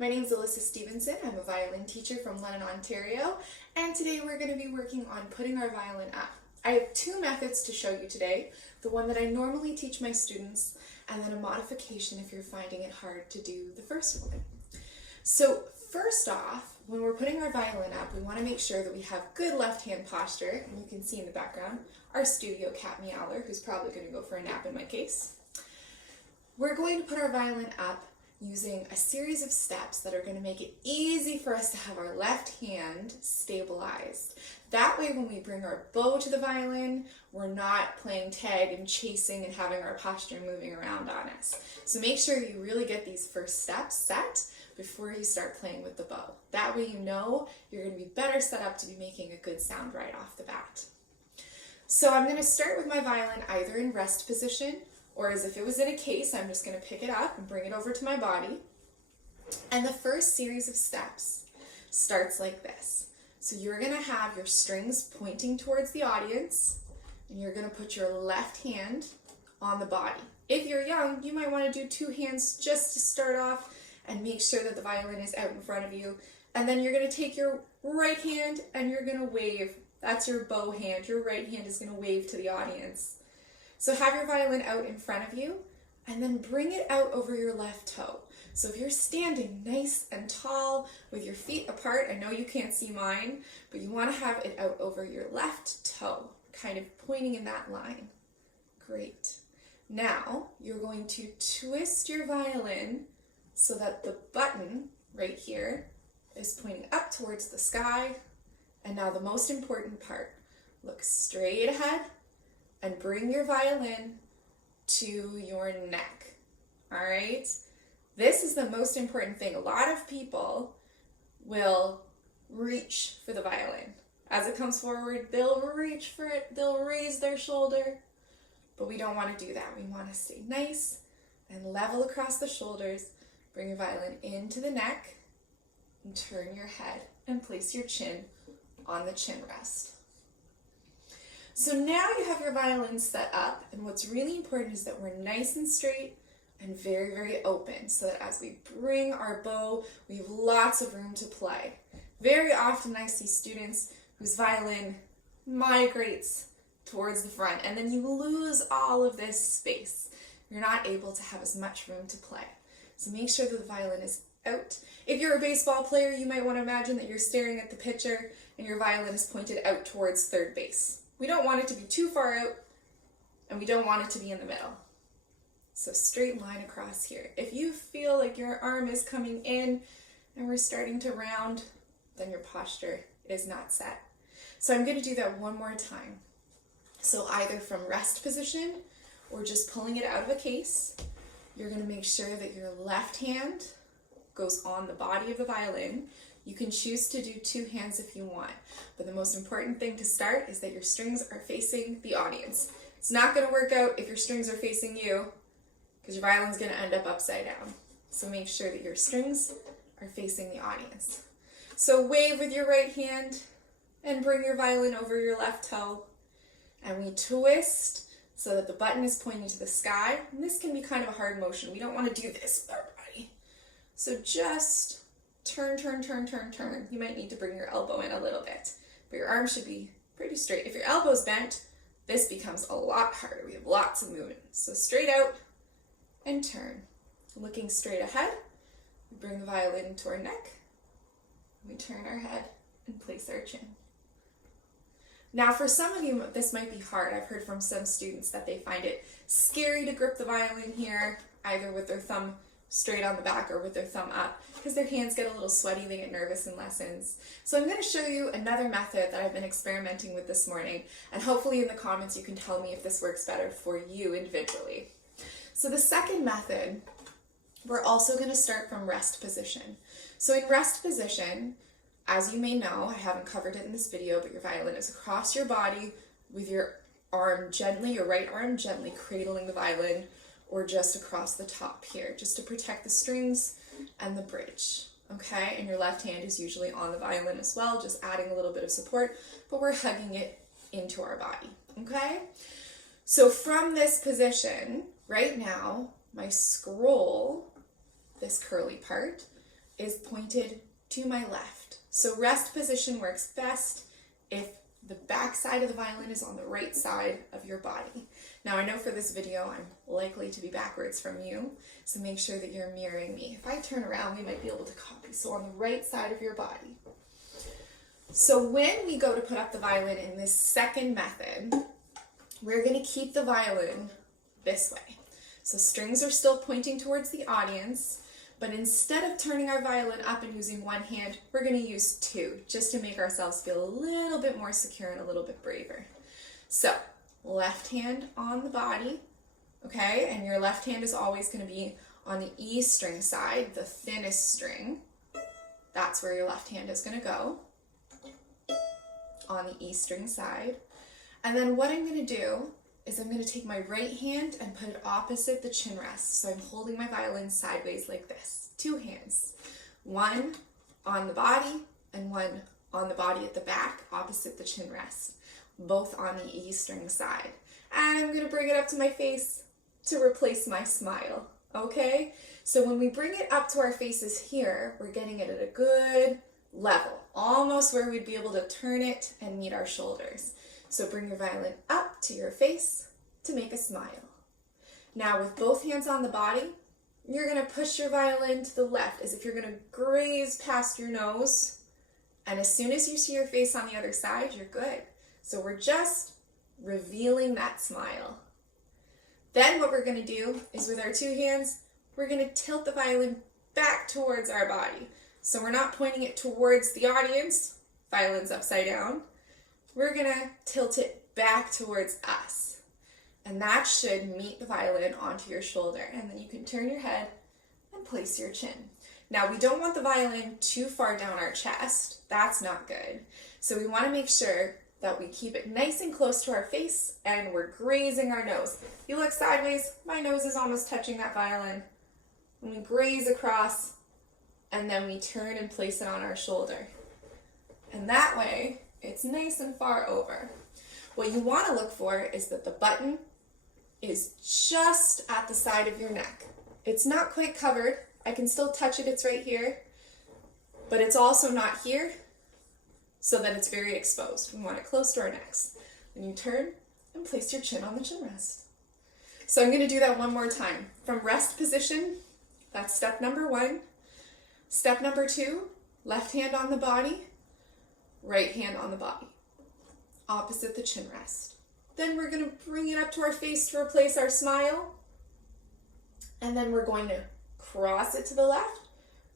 My name is Alyssa Stevenson. I'm a violin teacher from London, Ontario, and today we're going to be working on putting our violin up. I have two methods to show you today, the one that I normally teach my students, and then a modification if you're finding it hard to do the first one. So first off, when we're putting our violin up, we want to make sure that we have good left hand posture, and you can see in the background our studio cat meowler, who's probably going to go for a nap in my case. We're going to put our violin up using a series of steps that are going to make it easy for us to have our left hand stabilized. That way when we bring our bow to the violin, we're not playing tag and chasing and having our posture moving around on us. So make sure you really get these first steps set before you start playing with the bow. That way you know you're going to be better set up to be making a good sound right off the bat. So I'm going to start with my violin either in rest position, or as if it was in a case, I'm just going to pick it up and bring it over to my body. And the first series of steps starts like this. So you're going to have your strings pointing towards the audience, and you're going to put your left hand on the body. If you're young, you might want to do two hands just to start off and make sure that the violin is out in front of you. And then you're going to take your right hand and you're going to wave. That's your bow hand. Your right hand is going to wave to the audience. So have your violin out in front of you and then bring it out over your left toe. So if you're standing nice and tall with your feet apart, I know you can't see mine, but you want to have it out over your left toe, kind of pointing in that line. Great. Now you're going to twist your violin so that the button right here is pointing up towards the sky. And now the most important part, look straight ahead and bring your violin to your neck. All right? This is the most important thing. A lot of people will reach for the violin. As it comes forward, they'll reach for it, they'll raise their shoulder, but we don't want to do that. We want to stay nice and level across the shoulders. Bring your violin into the neck and turn your head and place your chin on the chin rest. So now you have your violin set up, and what's really important is that we're nice and straight and very, very open, so that as we bring our bow, we have lots of room to play. Very often I see students whose violin migrates towards the front, and then you lose all of this space. You're not able to have as much room to play. So make sure that the violin is out. If you're a baseball player, you might want to imagine that you're staring at the pitcher and your violin is pointed out towards third base. We don't want it to be too far out, and we don't want it to be in the middle. So straight line across here. If you feel like your arm is coming in and we're starting to round, then your posture is not set. So I'm going to do that one more time. So either from rest position or just pulling it out of a case, you're going to make sure that your left hand goes on the body of the violin. You can choose to do two hands if you want, but the most important thing to start is that your strings are facing the audience. It's not going to work out if your strings are facing you, because your violin's going to end up upside down. So make sure that your strings are facing the audience. So wave with your right hand and bring your violin over your left toe, and we twist so that the button is pointing to the sky. And this can be kind of a hard motion. We don't want to do this with our body. So just turn, turn, turn, turn, turn. You might need to bring your elbow in a little bit, but your arm should be pretty straight. If your elbow's bent, this becomes a lot harder. We have lots of movement. So straight out and turn. Looking straight ahead, we bring the violin to our neck. We turn our head and place our chin. Now for some of you, this might be hard. I've heard from some students that they find it scary to grip the violin here, either with their thumb straight on the back or with their thumb up, because their hands get a little sweaty, they get nervous in lessons. So I'm going to show you another method that I've been experimenting with this morning, and hopefully in the comments you can tell me if this works better for you individually. So the second method, we're also going to start from rest position. So in rest position, as you may know, I haven't covered it in this video, but your violin is across your body with your arm gently, your right arm gently cradling the violin, or just across the top here, just to protect the strings and the bridge, okay? And your left hand is usually on the violin as well, just adding a little bit of support, but we're hugging it into our body, okay? So from this position, right now, my scroll, this curly part, is pointed to my left. So rest position works best if the back side of the violin is on the right side of your body. Now I know for this video I'm likely to be backwards from you, so make sure that you're mirroring me. If I turn around, we might be able to copy. So on the right side of your body. So when we go to put up the violin in this second method, we're going to keep the violin this way. So strings are still pointing towards the audience, but instead of turning our violin up and using one hand, we're going to use two, just to make ourselves feel a little bit more secure and a little bit braver. So left hand on the body, okay, and your left hand is always going to be on the E string side, the thinnest string. That's where your left hand is going to go, on the E string side. And then what I'm going to do is I'm going to take my right hand and put it opposite the chin rest. So I'm holding my violin sideways like this. Two hands. One on the body and one on the body at the back, opposite the chin rest. Both on the E string side. And I'm going to bring it up to my face to replace my smile. Okay? So when we bring it up to our faces here, we're getting it at a good level. Almost where we'd be able to turn it and meet our shoulders. So bring your violin up to your face to make a smile. Now with both hands on the body, you're going to push your violin to the left as if you're going to graze past your nose. And as soon as you see your face on the other side, you're good. So we're just revealing that smile. Then what we're going to do is with our two hands, we're going to tilt the violin back towards our body. So we're not pointing it towards the audience, violin's upside down. We're going to tilt it back towards us. And that should meet the violin onto your shoulder. And then you can turn your head and place your chin. Now, we don't want the violin too far down our chest. That's not good. So we want to make sure that we keep it nice and close to our face and we're grazing our nose. You look sideways, my nose is almost touching that violin. And we graze across and then we turn and place it on our shoulder. And that way, it's nice and far over. What you want to look for is that the button is just at the side of your neck. It's not quite covered. I can still touch it, it's right here. But it's also not here, so that it's very exposed. We want it close to our necks. Then you turn and place your chin on the chin rest. So I'm going to do that one more time. From rest position, that's step number 1. Step number 2, left hand on the body, right hand on the body, opposite the chin rest. Then we're going to bring it up to our face to replace our smile. And then we're going to cross it to the left,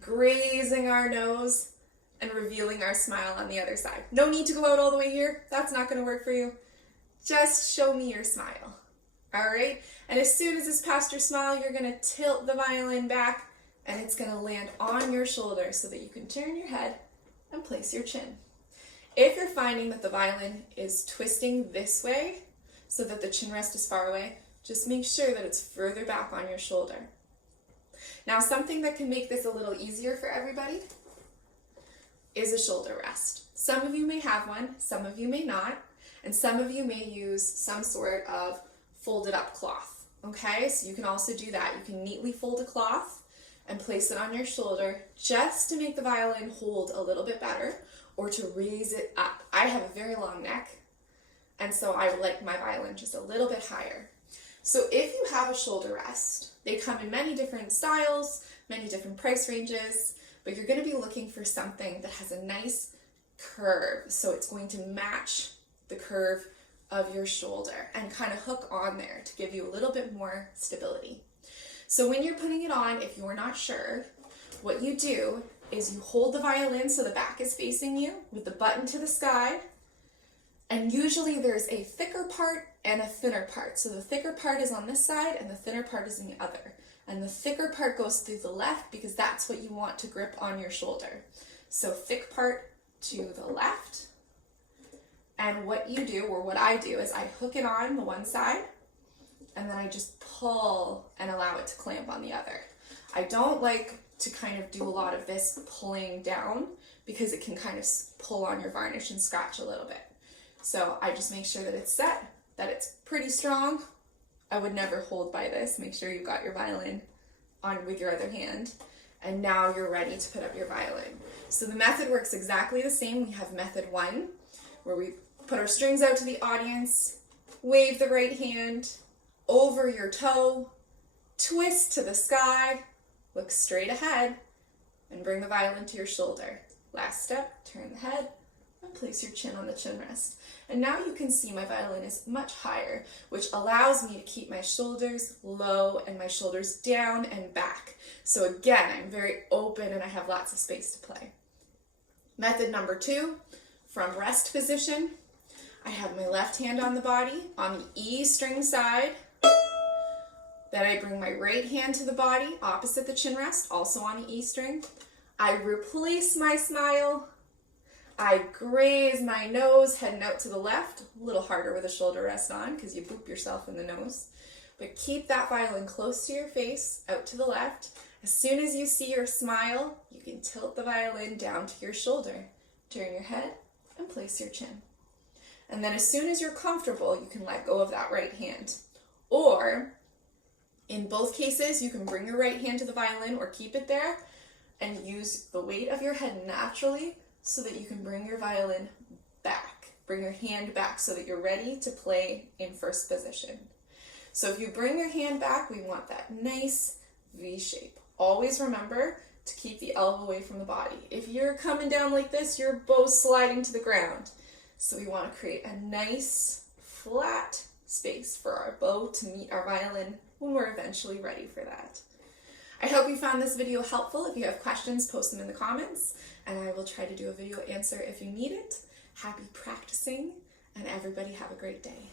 grazing our nose and revealing our smile on the other side. No need to go out all the way here. That's not going to work for you. Just show me your smile. All right? And as soon as it's past your smile, you're going to tilt the violin back and it's going to land on your shoulder so that you can turn your head and place your chin. If you're finding that the violin is twisting this way so that the chin rest is far away, just make sure that it's further back on your shoulder. Now, something that can make this a little easier for everybody is a shoulder rest. Some of you may have one, some of you may not, and some of you may use some sort of folded up cloth. Okay, so you can also do that. You can neatly fold a cloth and place it on your shoulder just to make the violin hold a little bit better or to raise it up. I have a very long neck, and so I would like my violin just a little bit higher. So if you have a shoulder rest, they come in many different styles, many different price ranges, but you're going to be looking for something that has a nice curve. So it's going to match the curve of your shoulder and kind of hook on there to give you a little bit more stability. So when you're putting it on, if you're not sure, what you do is you hold the violin so the back is facing you with the button to the sky. And usually there's a thicker part and a thinner part. So the thicker part is on this side and the thinner part is in the other. And the thicker part goes through the left because that's what you want to grip on your shoulder. So thick part to the left. And what you do, or what I do, is I hook it on the one side and then I just pull and allow it to clamp on the other. I don't like to kind of do a lot of this pulling down because it can kind of pull on your varnish and scratch a little bit. So I just make sure that it's set, that it's pretty strong. I would never hold by this. Make sure you've got your violin on with your other hand. and now you're ready to put up your violin. So the method works exactly the same. We have method 1, where we put our strings out to the audience, wave the right hand over your toe, twist to the sky, look straight ahead, and bring the violin to your shoulder. Last step, turn the head, and place your chin on the chin rest. And now you can see my violin is much higher, which allows me to keep my shoulders low and my shoulders down and back. So again, I'm very open and I have lots of space to play. Method number 2, from rest position, I have my left hand on the body, on the E string side. Then I bring my right hand to the body, opposite the chin rest, also on the E string. I replace my smile. I graze my nose, heading out to the left. A little harder with a shoulder rest on because you boop yourself in the nose. But keep that violin close to your face, out to the left. As soon as you see your smile, you can tilt the violin down to your shoulder. Turn your head and place your chin. And then as soon as you're comfortable, you can let go of that right hand. Or, in both cases, you can bring your right hand to the violin or keep it there and use the weight of your head naturally so that you can bring your violin back. Bring your hand back so that you're ready to play in first position. So if you bring your hand back, we want that nice V shape. Always remember to keep the elbow away from the body. If you're coming down like this, your bow's sliding to the ground. So we want to create a nice flat space for our bow to meet our violin when we're eventually ready for that. I hope you found this video helpful. If you have questions, post them in the comments, and I will try to do a video answer if you need it. Happy practicing, and everybody have a great day.